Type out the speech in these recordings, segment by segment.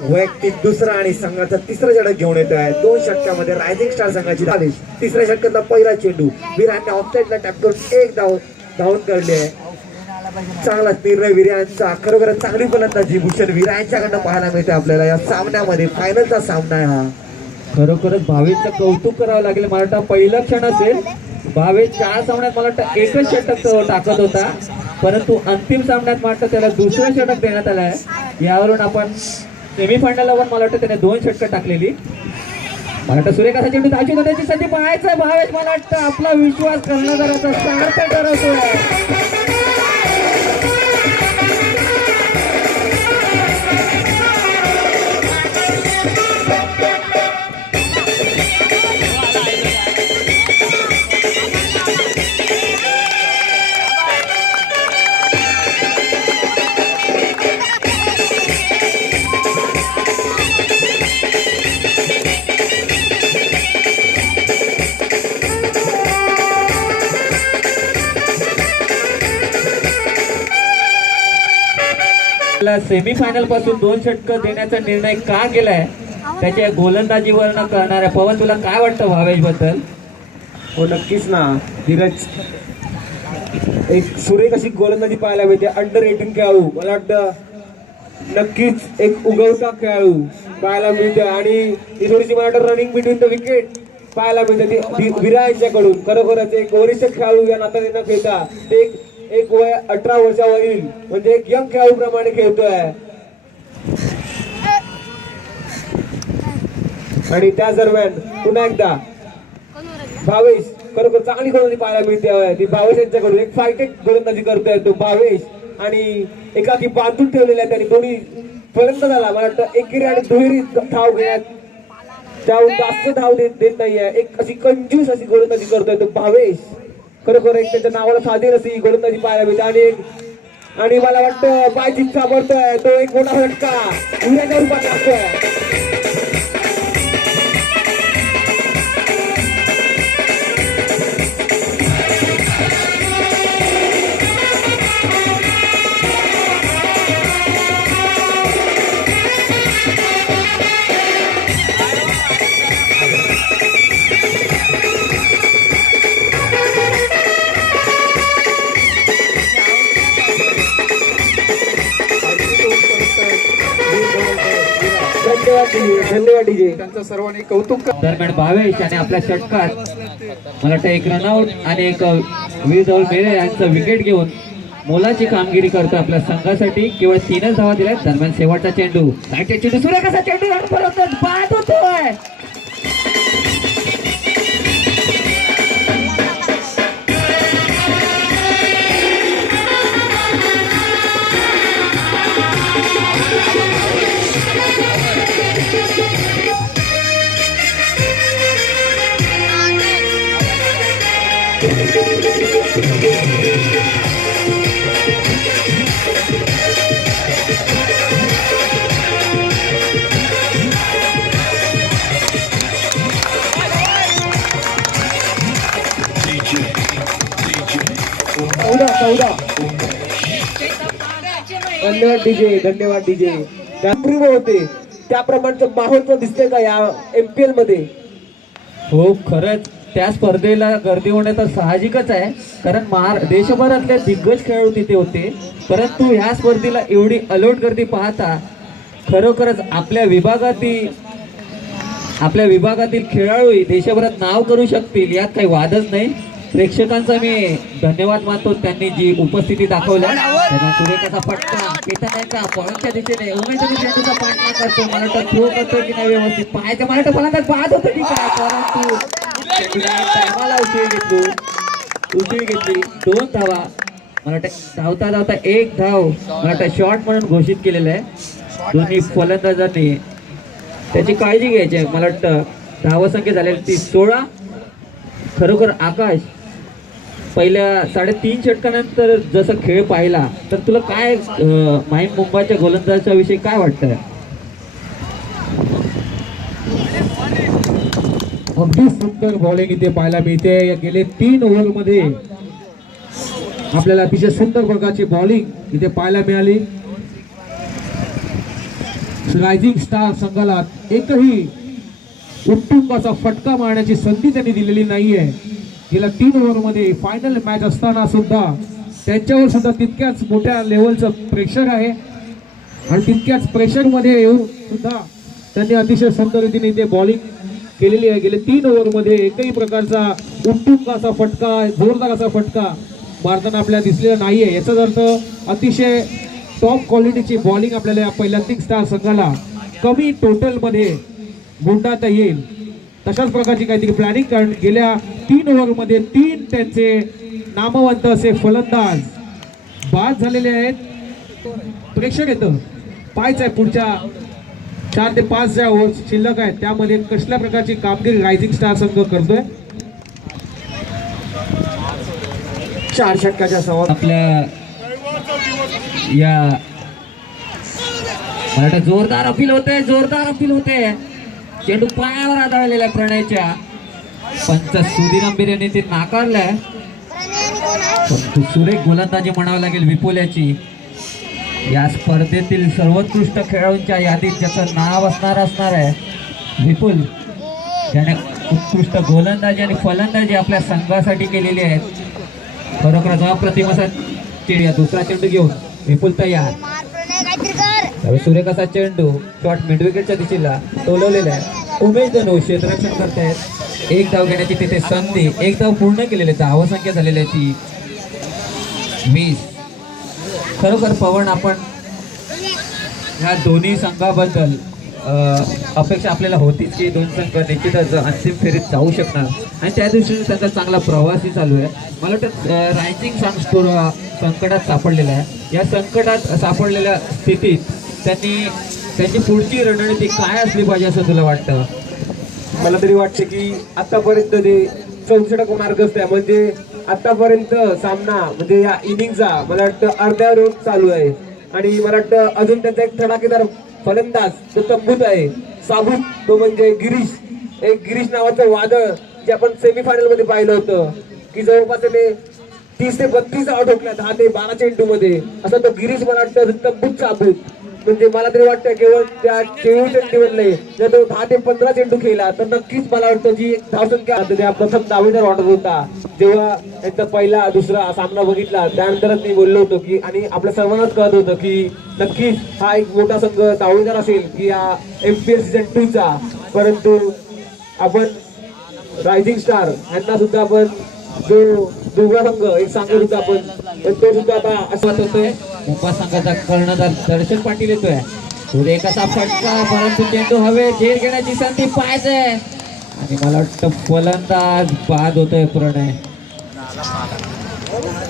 वैयक्तिक दुसरा आणि संघाचा तिसरा षटक घेऊन येतो आहे. 2 षटकामध्ये रायझिंग स्टार संघाची धावेश. तिसऱ्या षटकातला पहिला चेंडू विराटने ऑफसाईडला टॅप करून एक धावून काढली आहे. चांगला निर्णय विरांचा. खरोखर चांगली फलंदाजी भूषण विरांच्याकडनं पाहायला मिळते आपल्याला या सामन्यामध्ये. फायनलचा सामना आहे हा. खरोखरच भावेशचं कौतुक करावं लागेल. मला वाटतं पहिलं क्षण असेल. भावेश 4 सामन्यात मला वाटतं एकच षटक टाकत होता, परंतु अंतिम सामन्यात मला वाटतं त्याला दुसरं षटक देण्यात आलं आहे. यावरून आपण सेमीफायनलला पण मला वाटतं त्याने 2 षटकं टाकलेली. मला वाटतं सुरेख असा चेंडू धावची होण्याची संधी पाहायचं भावेश. मला वाटतं आपला विश्वास कर्णधाराचा सार्थ ठरवतोय. सेमीफायनल पासून 2 षटकं देण्याचा निर्णय का केलाय त्याच्या गोलंदाजीवर कळणार आहे. पवन, तुला काय वाटतं भावेश बद्दल? हो नक्कीच ना धीरज, एक सुरेख अशी गोलंदाजी पाहायला मिळते. अंडर 18 खेळाडू, मला वाटतं नक्कीच एक उगवता खेळाडू पाहायला मिळते आणि ही थोडीशी मला वाटतं रनिंग बिटवीन द विकेट पाहायला मिळते ती विरा यांच्याकडून. खरोखरच एक वरिष्ठ खेळाडू या नात्याने न खेळता ते एक वय 18 वर्षावरील म्हणजे एक यंग खेळाडू प्रमाणे खेळतोय. आणि त्याच दरम्यान पुन्हा एकदा भावेश खरोखर चांगली गोलंदाजी पाहायला मिळते. ती भावेश यांच्याकडून एक फायटेड गोलंदाजी करतोय तो भावेश आणि एकाकी बांधून ठेवलेल्या त्यांनी दोन्ही फलंदाजाला मला वाटतं एकेरी आणि दुहेरी धाव घेण्यात त्याहून जास्त धाव देत नाहीये. एक अशी कंजूस अशी गोलंदाजी करतोय तो भावेश. खरोखर एक त्याच्या नावाला साधेल अशी गोलंदाजी पाहायला मिळते. आणि मला वाटतं पाय चिच्चा पडतोय तो एक मोठा फटका विराच्या रूपात लागतोय. धन्यवाद डीजे. त्यांचं सर्वांनी कौतुक. दरम्यान भावेश आणि आपल्या षटकात मला वाटतं एक रनआउट आणि एक वीर धवल मेरे यांचं विकेट घेऊन मोलाची कामगिरी करतो आपल्या संघासाठी. केवळ 3च धावा दिल्या. दरम्यान शेवटचा चेंडू सूर्य कसा चेंडू बाद होतोय. धन्यवाद डीजे. धन्यवाद डीजे. त्यापूर्वी होते त्याप्रमाणचं माहोल दिसतंय का या MPL मध्ये? हो खरंच त्या स्पर्धेला गर्दी होणं तर साहजिकच आहे, कारण देशभरातले दिग्गज खेळाडू तिथे होते. परंतु ह्या स्पर्धेला एवढी अलोट गर्दी पाहता खरोखरच आपल्या विभागातील खेळाडू देशभरात नाव करू शकतील यात काही वादच नाही. प्रेक्षकांचा मी धन्यवाद मानतो, त्यांनी जी उपस्थिती दाखवल्या. सुरेखाचा फटका केतन पॉईंटच्या दिशेने उमेदवारी चेंडूचा पाठला करतो. मला वाटतं थ्रो करतो की नाही व्यवस्थित पाहायचं. मला वाटतं फलंदाज बाद होतं ठीक आहे, परंतु टायमाला उशीर घेतली. 2 धावा. मला वाटतं धावता 1 धाव मला वाटतं शॉर्ट म्हणून घोषित केलेलं आहे. दोन्ही फलंदाजांनी त्याची काळजी घ्यायची आहे. मला वाटतं धावसंख्या झालेली ती 16. खरोखर आकाश, पहिल्या 3.5 षटकानंतर जसं खेळ पाहिला तर तुला काय माहीम मुंबईच्या गोलंदाजाच्या विषयी काय वाटतंय? अगदी सुंदर बॉलिंग इथे पाहायला मिळते. गेले 3 ओव्हरमध्ये आपल्याला अतिशय सुंदर प्रकारची बॉलिंग इथे पाहायला मिळाली. रायझिंग स्टार संघाला एकही उत्तुंगाचा फटका मारण्याची संधी त्यांनी दिलेली नाहीये. गेल्या 3 ओव्हरमध्ये फायनल मॅच असताना सुद्धा त्यांच्यावर सुद्धा तितक्याच मोठ्या लेवलचं प्रेशर आहे आणि तितक्याच प्रेशरमध्ये येऊन सुद्धा त्यांनी अतिशय संत रीतीने इथे बॉलिंग केलेली आहे. गेले 3 ओव्हरमध्ये एकही प्रकारचा उत्तुंगाचा फटका, जोरदार असा फटका मारताना आपल्याला दिसलेला नाहीये. याचाच अर्थ अतिशय टॉप क्वालिटीची बॉलिंग आपल्याला या पहिल्या स्टार संघाला कमी टोटलमध्ये गुंडाळता येईल. तशाच प्रकारची काहीतरी प्लॅनिंग गेल्या 3 ओव्हरमध्ये 3 त्यांचे नामवंत असे फलंदाज बाद झालेले आहेत. प्रेक्षक येतं पाहायचं आहे पुढच्या 4 ते 5 ज्या ओव्हर शिल्लक आहेत त्यामध्ये कसल्या प्रकारची कामगिरी रायझिंग स्टार संघ करतोय. 4 षटकाच्या सवा आपल्या या मला वाटतं जोरदार अपील होते. चेंडू पायावर आदळलेला प्रणयच्या, पंच सुधीर आंबीर यांनी ते नाकारलंय. परंतु सुरेख गोलंदाजी म्हणावं लागेल विपुल्याची. या स्पर्धेतील सर्वोत्कृष्ट खेळाडूंच्या यादीत ज्याचं नाव असणार आहे विपुल, त्याने उत्कृष्ट गोलंदाजी आणि फलंदाजी आपल्या संघासाठी केलेली आहे. खरोखरच अप्रतिम असा चेंडू, दुसरा चेंडू घेऊन विपुल तयार. सुरेख असा चेंडू शॉट मिड विकेटच्या दिशेला टोलवलेला आहे. उमेश धनु क्षेत्ररक्षण करतायत. 1 धाव घेण्याची तिथे संधी, 1 धाव पूर्ण केलेले, धावसंख्या झालेली आहे ती 20. खरोखर पवन, आपण ह्या दोन्ही संघाबद्दल अपेक्षा आपल्याला होतीच की 2 संघ निश्चितच अंतिम फेरीत जाऊ शकणार आणि त्या दृष्टीने त्यांचा चांगला प्रवासही चालू आहे. मला वाटतं रायझिंग स्टार संकटात सापडलेला आहे. या संकटात सापडलेल्या स्थितीत त्यांची पुढची रणनीती काय असली पाहिजे असं तुला वाटतं? मला तरी वाटते की आतापर्यंत ते 64 मार्कच आहे. म्हणजे आतापर्यंत सामना म्हणजे या इनिंगचा मला वाटतं अर्ध्यावर चालू आहे आणि मला वाटतं अजून त्यांचा एक धडाकेदार फलंदाज तो तंबूत आहे, साबूत, तो म्हणजे गिरीश नावाचं वादळ जे आपण सेमीफायनल मध्ये पाहिलं होतं की जवळपास त्याने 30 ते 32 धावा ठोकल्या 10 ते 12 चेंडूमध्ये. असा तो गिरीश मला वाटतं तंबूत साबूत. म्हणजे मला तरी वाटतं केवळ त्या 24 चेंडूवरले जर तो 10 ते 15 चेंडू खेळला तर नक्कीच मला वाटतं जी एक धावसंख्या त्या प्रथम दावेदार वाटत होता. जेव्हा त्यांचा पहिला दुसरा सामना बघितला त्यानंतरच मी बोललो होतो की आणि आपल्या सर्वांनाच कळत होतं की नक्कीच हा एक मोठा संघ दावेदार असेल की या MPL सीझन 2 चा. परंतु आपण रायझिंग स्टार यांना सुद्धा आपण जो दुसरा संघ एक सांगत होता आपण तो सुद्धा आता असं होतोय. मुंबई संघाचा कर्णधार दर्शन पाटील येतोय. पुढे कसा फटका, परंतु चेंडू हवे, झेल घेण्याची संधी पाहिजे आणि मला वाटतं फलंदाज बाद होतोय प्रणय.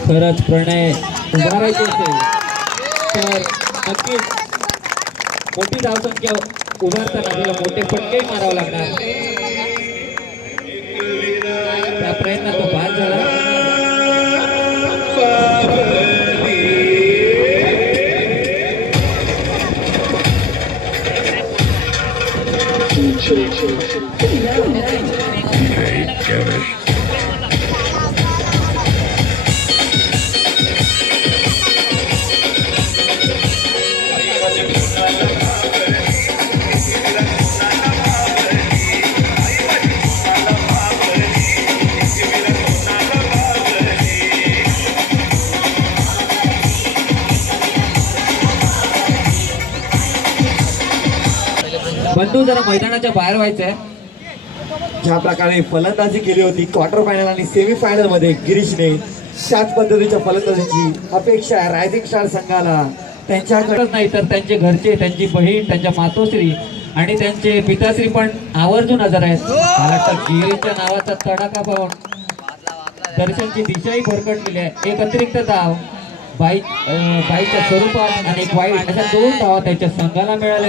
खरंच प्रणय उभारायचे असेल तर नक्कीच मोठी धावसंख्या उभारताना तिला मोठे फटके मारावं लागणार. त्या प्रयत्नात तो बाद झाला. बंधू जरा मैदानाच्या बाहेर व्हायचंय. ज्या प्रकारे फलंदाजी केली होती क्वार्टर फायनल आणि सेमी फायनल मध्ये गिरीशने, त्याच पद्धतीच्या फलंदाजीची अपेक्षा आहे रायझिंग स्टार संघाला. त्यांच्याकडेच नाही तर त्यांचे घरचे, त्यांची बहीण, त्यांच्या मातोश्री आणि त्यांचे पिताश्री पण आवर्जून हजर आहेत. मला वाटतं गिरीच्या नावाचा तडाखा पाहून दर्शनची दिशाही भरकटलेली आहे. एक अतिरिक्त धाव बाईच्या स्वरूपात आणि एक वाईट अशा 2 धावा त्यांच्या संघाला मिळाल्या.